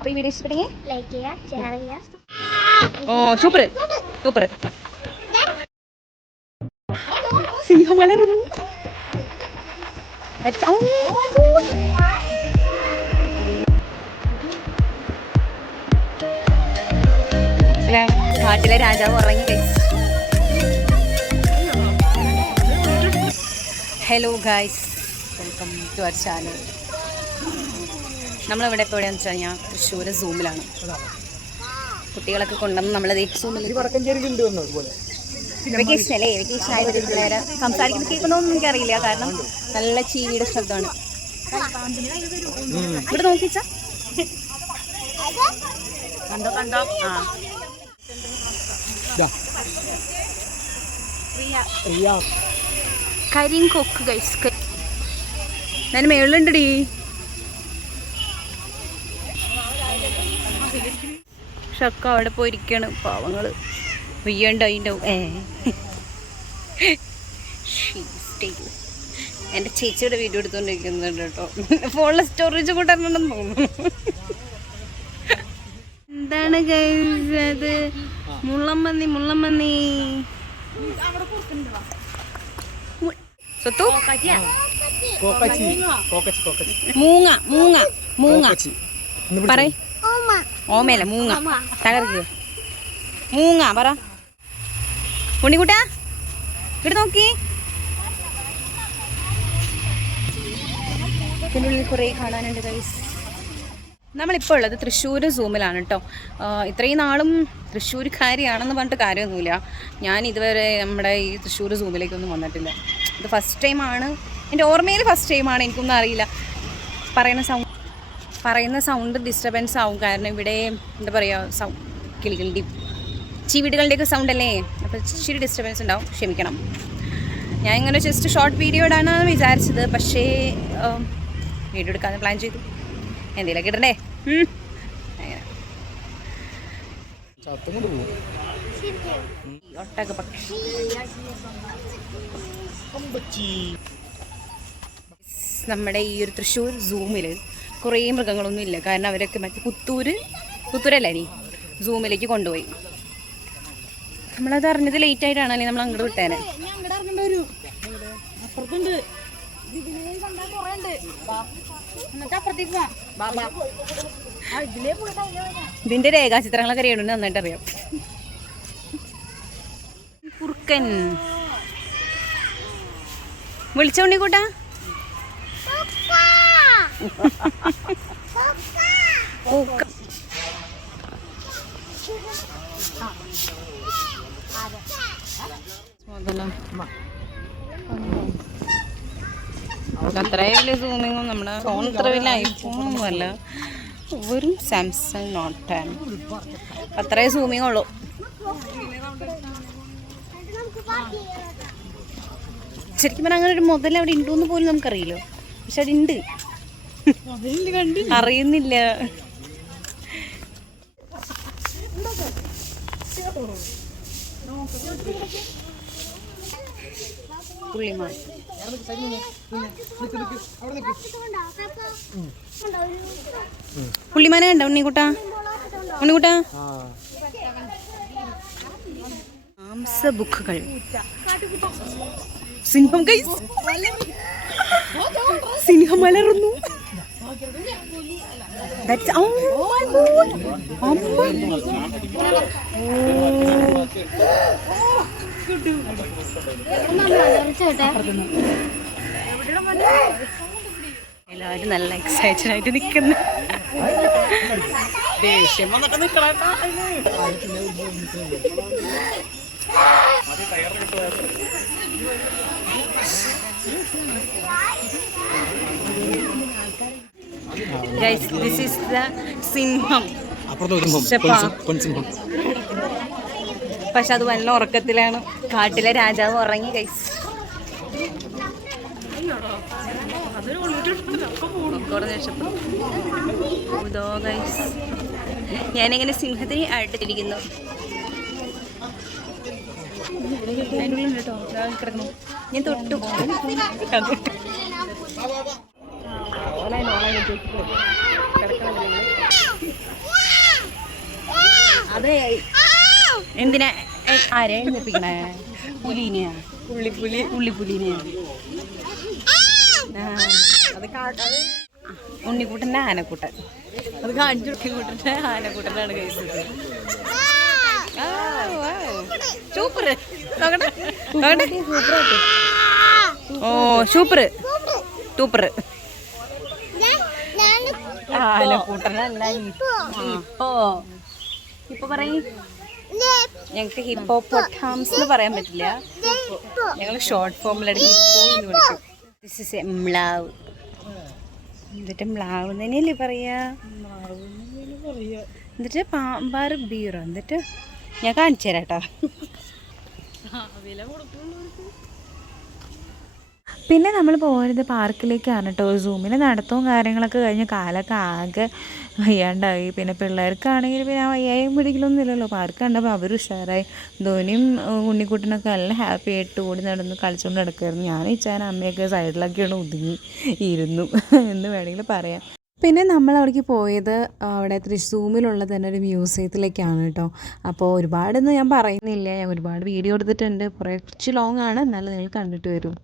അപ്പൊ ഈ വീഡിയോ ഇഷ്ടപ്പെട്ടെങ്കിൽ ലൈക്ക് ചെയ്യുക ഷെയർ ചെയ്യുക ഓ സൂപ്പർ സൂപ്പർ സിംഹം വളരുന്നു? കാട്ടിലെ രാജാവ് ഉറങ്ങി hello guys welcome to our channel നമ്മളിവിടെ ഇപ്പോൾ എവിടെയാണെന്ന് വെച്ച് കഴിഞ്ഞാൽ തൃശ്ശൂർ സൂമിലാണ് കുട്ടികളൊക്കെ കൊണ്ടുവന്ന് നമ്മളത് സൂമിൽ വെക്കേഷൻ അല്ലേ? വെക്കേഷൻ ആയത് പിള്ളേരെ സംസാരിക്കുന്നത് കേൾക്കുന്നതൊന്നും എനിക്കറിയില്ല. കാരണം നല്ല ചീവിയുടെ ശബ്ദമാണ്. ഇവിടെ നോക്കിച്ച കണ്ടോ കണ്ടോ? ആ. കരിങ്കൊക്ക് കഴിച്ചു ഞാൻ മേളിലുണ്ടടി ഷക്ക അവിടെ പോയിരിക്കാണ്. പാവങ്ങൾ. വെയ്യണ്ടായിണ്ടാവും ഏ. എന്റെ ചേച്ചിയുടെ വീഡിയോ എടുത്തുകൊണ്ടിരിക്കുന്നുണ്ട് കേട്ടോ. ഫോണിലെ സ്റ്റോറേജ് കൂട്ടാറുണ്ടെന്ന് തോന്നുന്നു. എന്താണ് guys അത്? മുള്ളമ്മന്നി മുള്ളമ്മന്നി. സ്വത്തു കോക്കച്ചി കോക്കച്ചി കോക്കച്ചി. മൂങ്ങ മൂങ്ങ മൂങ്ങ. പറയ്. ഓമയല്ല മൂങ്ങ. തകർക്ക്. മൂങ്ങ പറ. ഉണ്ണിക്കുട്ട ഇവിടെ നോക്കി. ഇതിന്റെ ഉള്ളിൽ കാണാനുണ്ട് ഗൈസ് നമ്മളിപ്പോൾ ഉള്ളത് തൃശ്ശൂർ സൂമിലാണ് കേട്ടോ. ഇത്രയും നാളും തൃശ്ശൂർക്കാരിയാണെന്ന് പറഞ്ഞിട്ട് കാര്യമൊന്നുമില്ല. ഞാൻ ഇതുവരെ നമ്മുടെ ഈ തൃശ്ശൂർ സൂമിലേക്കൊന്നും വന്നിട്ടില്ല. ഇത് ഫസ്റ്റ് ടൈമാണ് എന്റെ ഓർമ്മയിൽ ഫസ്റ്റ് ടൈമാണ് എനിക്കൊന്നും അറിയില്ല. പറയുന്ന സൗണ്ട് പറയുന്ന സൗണ്ട് ഡിസ്റ്റർബൻസ് ആവും. കാരണം ഇവിടെ എന്താ പറയുക സൗ കിളികളുടെയും ചീവീടുകളുടെയൊക്കെ സൗണ്ട് അല്ലേ? അപ്പോൾ ഇച്ചിരി ഡിസ്റ്റർബൻസ് ഉണ്ടാവും. ക്ഷമിക്കണം. ഞാൻ ഇങ്ങനെ ജസ്റ്റ് ഷോർട്ട് വീഡിയോ ഇടാനാണ് വിചാരിച്ചത്. പക്ഷേ വീഡിയോ എടുക്കാമെന്ന് പ്ലാൻ ചെയ്തു. എന്തെങ്കിലുമൊക്കെ ഇടണ്ടേ? നമ്മുടെ ഈ ഒരു തൃശ്ശൂർ സൂമിൽ കുറേ മൃഗങ്ങളൊന്നും ഇല്ല കാരണം അവരൊക്കെ മറ്റേ പുത്തൂര് പുത്തൂരല്ലേ നീ സൂമിലേക്ക് കൊണ്ടുപോയി. നമ്മളത് അറിഞ്ഞത് ലേറ്റ് ആയിട്ടാണ് നമ്മൾ അങ്ങോട്ട് വിട്ടേനെ. ഇതിന്റെ രേഖാചിത്രങ്ങളൊക്കെ അറിയണമെന്ന് നന്നായിട്ട് അറിയാം. കുറുക്കൻ. വിളിച്ചോണ്ടി കൂട്ടാ പൂക്ക. അത്ര വലിയ സൂമിങ്ങും നമ്മുടെ ഫോൺ അത്ര വലിയ ഐഫോണൊന്നും അല്ല. വെറും സാംസങ് നോട്ട് ടെൻ അത്രേ സൂമിങ് ഉള്ളൂ. ശരിക്കും പറഞ്ഞാൽ അങ്ങനെ ഒരു മുതൽ അവിടെ ഉണ്ടോ എന്ന് പോലും നമുക്കറിയില്ല. പക്ഷെ അവിടെ ഉണ്ട് അറിയുന്നില്ല. പുള്ളിമാനെ കണ്ട ഉണ്ണിക്കുട്ട? ഉണ്ണിക്കുട്ട? മാംസ ബുക്കുകൾ. സിംഹം കൈ സിംഹം വളരുന്നു That's- oh my God. അമ്മ. എല്ലാവരും നല്ല എക്സൈറ്റഡ് ആയിട്ട് നിൽക്കുന്നു ദേഷ്യം വന്നിട്ട് നിൽക്കണേട്ടാ ഗൈസ് ദിസ് ഈസ് ദ സിംഹം. പക്ഷെ അത് വല്ല ഉറക്കത്തിലാണ്. കാട്ടിലെ രാജാവ് ഉറങ്ങി ഗൈസ് ഞാനിങ്ങനെ സിംഹത്തിന് അടുത്തിരിക്കുന്നു. ഞാൻ തൊട്ടു ഞാൻ തൊട്ടു ഓൺലൈൻ ഓൺലൈൻ കിടക്കണം അതെ. എന്തിനാ? ആരെ എഴുന്നേപ്പിക്കണേ പുലീനെയാ. പുള്ളിപ്പുലി പുള്ളിപ്പുലീനെയാ ആ, അത് കാട്ടാതെ ഉണ്ണിക്കുട്ടന്റെ ആനക്കുട്ടൻ. അത് കാണിച്ചു ഉണ്ണിക്കുട്ടന്റെ ആനക്കുട്ടനാണ് കഴിച്ചത് സൂപ്പർ. ഓ സൂപ്പർ. സൂപ്പർ. ആനക്കൂട്ടനല്ല ഇപ്പോ. ഇപ്പൊ. പറയും. ഞങ്ങൾക്ക് ഹിപ്പോ പൊട്ടാംസ് എന്ന് പറയാൻ പറ്റില്ല. ഞങ്ങൾ ഷോർട്ട് ഫോമിലാണ് ഹിപ്പോ എന്ന് വിളിക്കും. ദിസ് ഇസ് എ മ്ലാവ് എന്നിട്ട് മ്ലാവ് തന്നെയല്ലേ പറയാ? എന്നിട്ട് പാമ്പാർ ബീറോ എന്നിട്ട് ഞാൻ കാണിച്ചു തരാം കേട്ടോ പിന്നെ നമ്മൾ പോയത് പാർക്കിലേക്കാണ് കേട്ടോ സൂമിന് നടത്തവും കാര്യങ്ങളൊക്കെ കഴിഞ്ഞ് കാലൊക്കെ ആകെ വയ്യാണ്ടായി. പിന്നെ പിള്ളേർക്കാണെങ്കിൽ പിന്നെ ആ വയ്യായും പിടിക്കലൊന്നും ഇല്ലല്ലോ പാർക്ക് കണ്ടപ്പോൾ അവർ ഉഷാറായി. ധോനിയും ഉണ്ണിക്കുട്ടനൊക്കെ നല്ല ഹാപ്പി ആയിട്ട് ഓടി നടന്ന് കളിച്ചുകൊണ്ട് നടക്കുമായിരുന്നു ഞാൻ ഇച്ചാൻ അമ്മയൊക്കെ സൈഡിലൊക്കെയാണ് ഒതുങ്ങി ഇരുന്നു. എന്ന് വേണമെങ്കിൽ പറയാം. പിന്നെ നമ്മൾ അവിടേക്ക് പോയത് അവിടെ തൃശ്ശൂമിലുള്ള തന്നെ ഒരു മ്യൂസിയത്തിലേക്കാണ് കേട്ടോ അപ്പോൾ ഒരുപാടൊന്നും ഞാൻ പറയുന്നില്ല. ഞാൻ ഒരുപാട് വീഡിയോ എടുത്തിട്ടുണ്ട്. കുറച്ച് ലോങ് ആണ്. എന്നാലും നിങ്ങൾ കണ്ടിട്ട് വരും.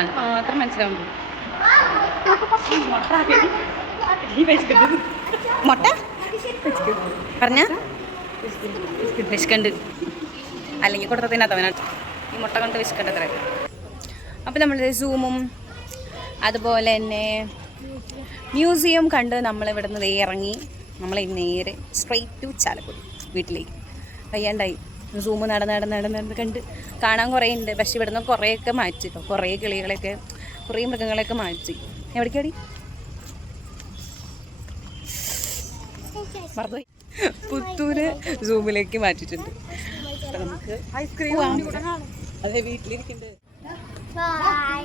അത് മാത്രം മനസ്സിലാവുന്നു മുട്ട പറഞ്ഞ? വിശക്കണ്ട് അല്ലെങ്കിൽ കൊടുത്തതിനകത്തവനാണ് ഈ മുട്ട കൊണ്ട് വിശക്കണ്ട അത്ര. അപ്പം നമ്മൾ സൂമും അതുപോലെ തന്നെ മ്യൂസിയം കണ്ട് നമ്മൾ ഇവിടെ നിന്ന് ഇറങ്ങി. നമ്മൾ നേരെ സ്ട്രെയിറ്റ് ടു ചാലക്കുടി വീട്ടിലേക്ക്. വയ്യാണ്ടായി. സൂമ് നടന്ന് നടന്ന് നടന്ന് നടന്ന് കണ്ട് കാണാൻ കുറേ ഉണ്ട് പക്ഷെ ഇവിടുന്ന് കുറേയൊക്കെ മാറ്റി കേട്ടോ. കുറേ കിളികളൊക്കെ കുറേ മൃഗങ്ങളെയൊക്കെ മാറ്റി. എവിടേക്കാടി? മറന്നുപോയി. പുത്തൂര് സൂമിലേക്ക് മാറ്റിയിട്ടുണ്ട്. അപ്പൊ നമുക്ക് ഐസ്ക്രീം അതെ വീട്ടിലിരിക്കുന്നുണ്ട്. ബൈ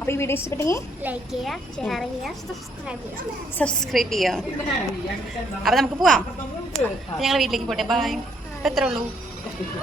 അപ്പോൾ ഈ വീഡിയോ ഇഷ്ടപ്പെട്ടെങ്കിൽ ലൈക്ക് ചെയ്യുക ഷെയർ ചെയ്യുക സബ്സ്ക്രൈബ് ചെയ്യുക. സബ്സ്ക്രൈബ് ചെയ്യാം അപ്പോൾ നമുക്ക് പോവാം. ഞങ്ങൾ വീട്ടിലേക്ക് പോട്ടെ. ബായ് എത്ര ഉള്ളൂ?